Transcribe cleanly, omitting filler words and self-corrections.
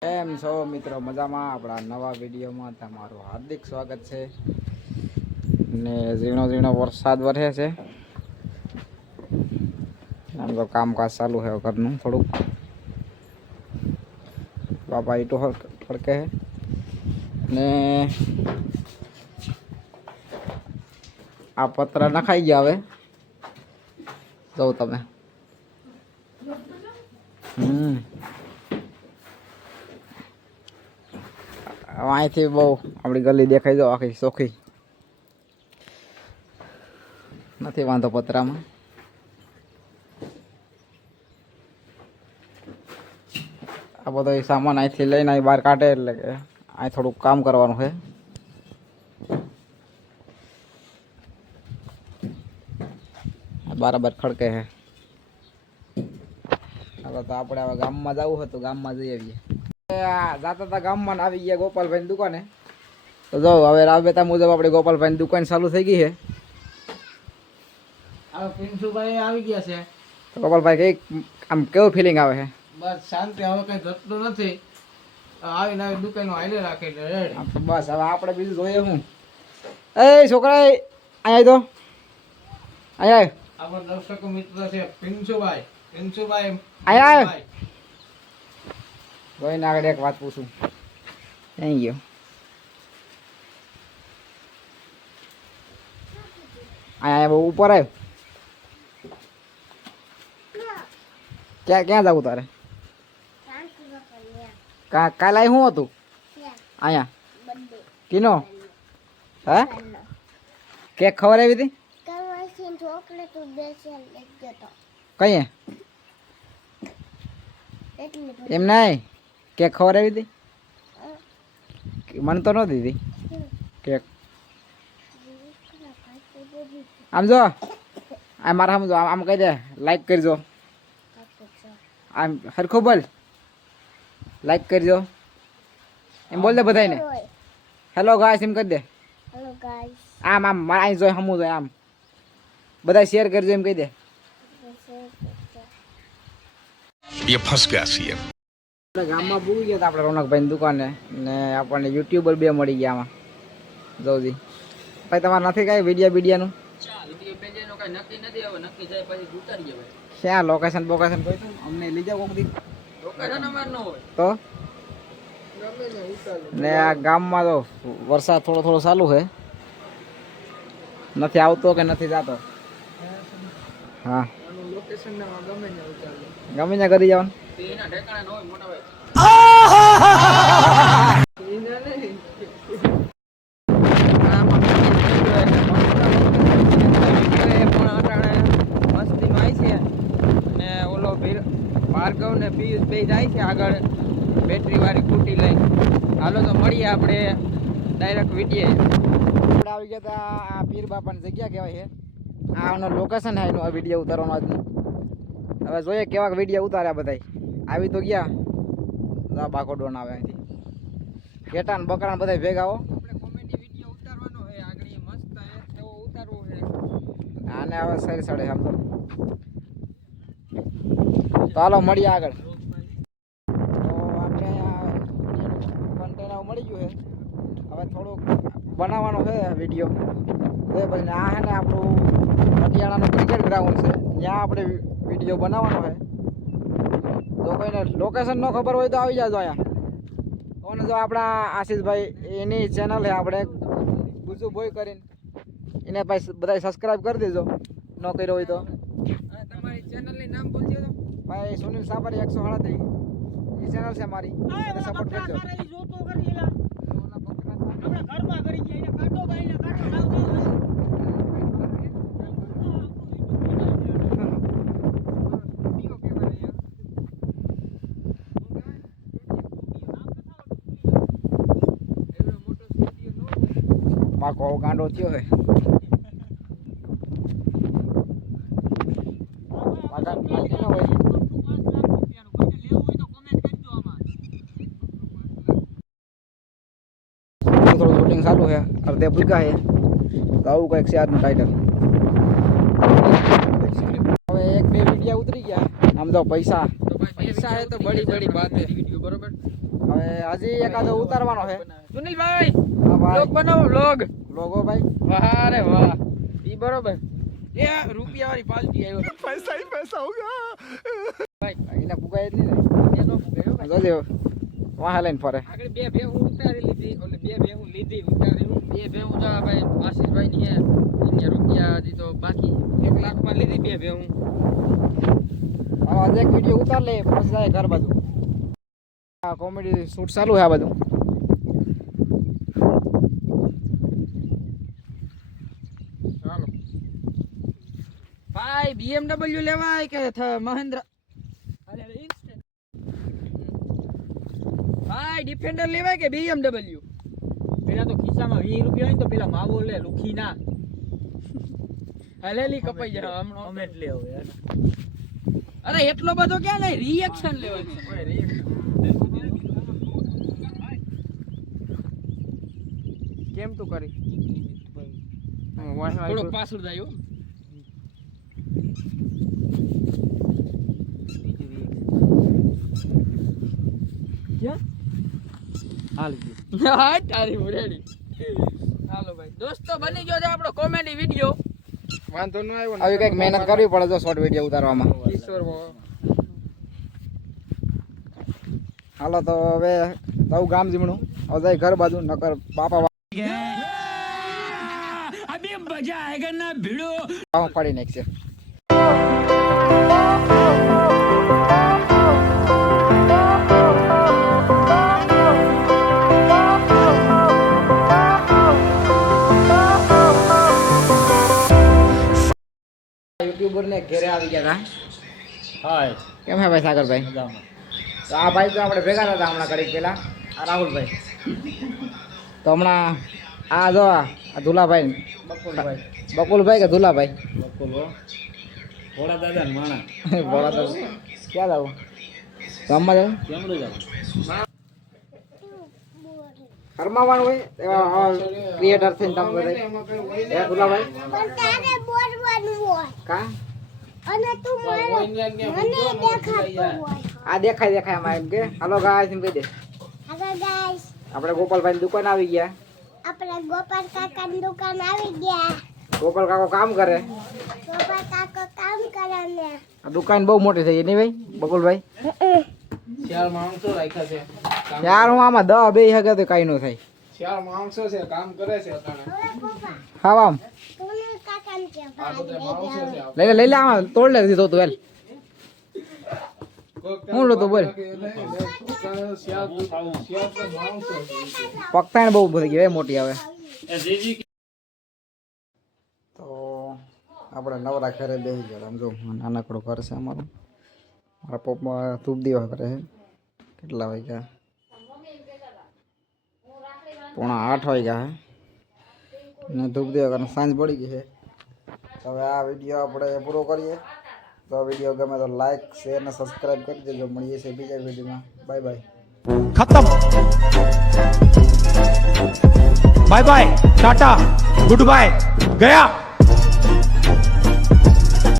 કેમ છો મિત્રો? મજામાં? આપણા નવા વિડીયોમાં તમારું હાર્દિક સ્વાગત છે. ને ઝીણો ઝીણો વરસાદ વરસે છે. આમ તો કામકાજ ચાલુ છે ઘરનું થોડુંક. બાપા ઈટો ફડકે છે ને આ પતરા નખાઈ ગયા. હવે જોઉં તમે અહીંથી બહુ આપણી ગલી દેખાઈ જાવ, આખી ચોખ્ખી નથી વાંધો પતરામાં. આ બધો સામાન અહીંથી લઈને અહીં બહાર કાઢે એટલે કે અહીં થોડુંક કામ કરવાનું છે. બરાબર ખડકે છે. હવે તો આપણે હવે ગામમાં જવું હોય તો ગામમાં જઈ આવીએ. જાતા હતા ગામમાં આવી ગયા ગોપાલભાઈની દુકાને. તો જો હવે રાબેતા મુજબ આપણે ગોપાલભાઈની દુકાન ચાલુ થઈ ગઈ છે. હવે પિન્સુભાઈ આવી ગયા છે. તો ગોપાલભાઈ કઈ આમ કેવું ફિલિંગ આવે છે? બસ શાંતિ, હવે કઈ ઘટતું નથી. આવીને આવી દુકાનો હાલે રાખે એટલે રેડી. તો બસ હવે આપણે બીજું જોઈએ. હું એ છોકરા અહીંયા તો અહીંયા આપણો દર્શક મિત્ર છે પિન્સુભાઈ. પિન્સુભાઈ અહીંયા જોઈને આગળ એક વાત પૂછું. અહીં ગયો. અહીંયા ઉપર આવ્યો. ક્યાં જવું તારે? કાલે આવી શું હતું અહીંયા? કિનો હે કેક ખવડાવી હતી? કઈ એમ નહીં, કેક ખવડાવી હતી? મને તો ન દીધી કેક. આમ જો આ મારા સમજો, આમ કહી દે લાઈક કરજો. આમ સરખું બોલ, લાઈક કરજો એમ બોલ દે બધાને. હેલો ગાઈસ એમ કરી દે. આમ આમ મારા અહીં જોઈ હમું જોઈ આમ બધા શેર કરજો એમ કહી દે. ये फंस गया सीएम. ગામમાં પૂરી ગયા આપણે રોનકભાઈની દુકાને ને આપણને યુટ્યુબર બે મળી ગયા આમાં. જોજી ભાઈ તમારે નથી કાંઈ વિડીયાનું? ક્યાં લોકેશન બોકેશન કોઈ અમને લઈ જાવ કોક દી તો. ને આ ગામમાં તો વરસાદ થોડો થોડો ચાલુ છે, નથી આવતો કે નથી જતો. હા ગમે ત્યાં કરી જવાનું. ભાર્ગવ ને પિયુષ બે જાય છે આગળ બેટરી વાળી સ્કૂટી લઈને. હાલો તો મળીએ આપણે ડાયરેક્ટ વિડીયો. આપણે આવી ગયા હતા આ પીર બાપાની જગ્યા કહેવાય છે. આનો લોકેશન છે એનું આ વિડીયો ઉતારવાનું આજનું. હવે જોઈએ કેવાક વિડીયો ઉતાર્યા બધાય. આવી તો ગયા બાકો ડોન આવે અહીંથી કેટાન બકરાન બધા ભેગા હો. આપણે કોમેડી વિડીયો ઉતારવાનો છે આગળ મસ્ત એવો ઉતારવો છે. આને હવે સરી સડે આમ તો. ચાલો મળીએ આગળ. તો આપણે કન્ટેનર મળી ગયું છે. હવે થોડુંક બનાવવાનો છે વિડીયો. પછી આ છે ને આપણું પટિયાળાનું ક્રિકેટ ગ્રાઉન્ડ છે, ત્યાં આપણે વિડીયો બનાવવાનો છે. જો કોઈને લોકેશન ન ખબર હોય તો આવી જાજો અહીંયા. કોને જો આપણા આશીષભાઈ એની ચેનલ છે આપણે ગુજુ બોય કરીને, એને ભાઈ બધા સબસ્ક્રાઈબ કરી દેજો ન કર્યો હોય તો. તમારી ચેનલની નામ બોલજો તો ભાઈ સુનિલ સાબરી 137 એ ચેનલ છે મારી, સપોર્ટ કરજો. પાકો ગાંડો થયો હે. થોડું શૂટિંગ ચાલુ છે, અડધે ભૂલકા છે. તો આવું કંઈક છે આજનું ટાઇટલ. હવે એક બે વિડીયો ઉતરી ગયા. આમ તો પૈસા પૈસા હે તો બડી બડી બાત હે વિડિયો બરોબર. હવે હજી એકાદો ઉતારવાનો છે. સુનિલભાઈ હા ભાઈ. વ્લોગ બનાવો વ્લોગ. લોગો ભાઈ. વાહ રે વાહ. ઈ બરોબર. એ રૂપિયા વાળી પાલટી આવ્યો. पैसा ही पैसा होगा. ભાઈ એને પુગાય જ નહીં એનો ગયો ને જોજે વાહ લઈને ફરે. આગળ બે ભે હું ઉતારી લીધી એટલે બે ભે હું લીધી ઉતારી હું બે ભે હું જા ભાઈ આશીષભાઈ ની હે એને રૂપિયા હજી તો બાકી 1 લાખ માં લીધી બે ભે હું. હવે આજે એક વિડીયો ઉતાર લે પછી જાય ઘર બાજુ. આ કોમેડી શૂટ ચાલુ છે આ બધું. ચાલો ભાઈ BMW લેવાય કે મહેન્દ્ર ભાઈ ડિફેન્ડર લેવાય કે BMW? પેલા તો ખિસ્સામાં 20 રૂપિયા હોય ને તો પેલા માવો લે લુખી ના હલેલી કપાઈ જાય હમણો કમેન્ટ લે હવે યાર. અરે એટલો બધો ક્યાં લે રિએક્શન લેવાનું છે ભાઈ રિએક્શન. કેમ તું કરી થોડો પાછળ જાય હો. ક્યાં હાલ હા તારી રેડી. હાલો ભાઈ દોસ્તો બની ગયો છે આપણો કોમેડી વિડિયો. વાંધો ન આવ્યો ને આવી કંઈક મહેનત કરવી પડે તો શોર્ટ વિડીયો ઉતારવામાં. કિશોર હાલો તો હવે તવ ગામ જીમણું હવે જાય ઘર બાજુ નકર બાપા અભી મજા આયેગા ના ભીડો. પાડી નાખશે. યુટ્યુબર ને ઘેરે આવી ગયા હતા. હાય કેમ હે ભાઈ સાગરભાઈ? મજામાં. તો આ ભાઈ તો આપણે ભેગા હતા હમણાં ઘડીક પેલા. આ રાહુલભાઈ તો હમણાં આ જો આ ધુલાભાઈ બકુલભાઈ બકુલભાઈ કે ધુલાભાઈ બકુલો ભોળા દાદા ને માણા બોલા તો ક્યાં જાવ ગામમાં જાવ કેમડું જાવ ફરમાવાનું હોય એવા ક્રિએટર થઈને તમે બધા હે ધુલાભાઈ પણ તારે બોલવાનું હોય કા અને તું મને દેખાતું હોય. આ દેખાય આમાં એમ કે હાલો ગાઈસ એમ કહી દે. હવે ગાઈસ આપણે ગોપાલભાઈની દુકાન આવી ગયા. આપણે ગોપાલ કાકાની દુકાન આવી ગયા. ગોપાલ કાકો કામ કરે. ગોપાલ કાકો કામ કરે ને આ દુકાન બહુ મોટી થઈ ગઈ નહીં ભાઈ બકુલભાઈ? ચાર માણસો રાખ્યા છે યાર હું આમાં 10 બે હગે તો કઈ ન થાય. ચાર માણસો છે કામ કરે છે અટાણે. હવે પપ્પા હા આમ તું કાકાને કે આ બધા માણસો છે લઈ લે આમાં તોડ લે દીધો તું વેલ હું લો તો બોલ પકતાણ બહુ થઈ ગઈ મોટી આવે તો આપણે નવરા ઘરે બેસી ગયા. આમ જો નાનકડો ઘર છે અમારું. મારા પપ્પા ધૂપ દીવા કરે છે. કેટલા વાગ્યા? 7:45 વાગ્યા છે ને ધૂપ દીવા કરે સાંજ પડી ગઈ છે. તો હવે આ વિડીયો આપણે પૂરો કરીએ. તો આ વિડીયો ગમે તો લાઈક શેર ને સબસ્ક્રાઈબ કરી દેજો. મળીએ છીએ બીજા વિડીયોમાં. Bye bye. खत्म बाय बाय टाटा गुड बाय गया.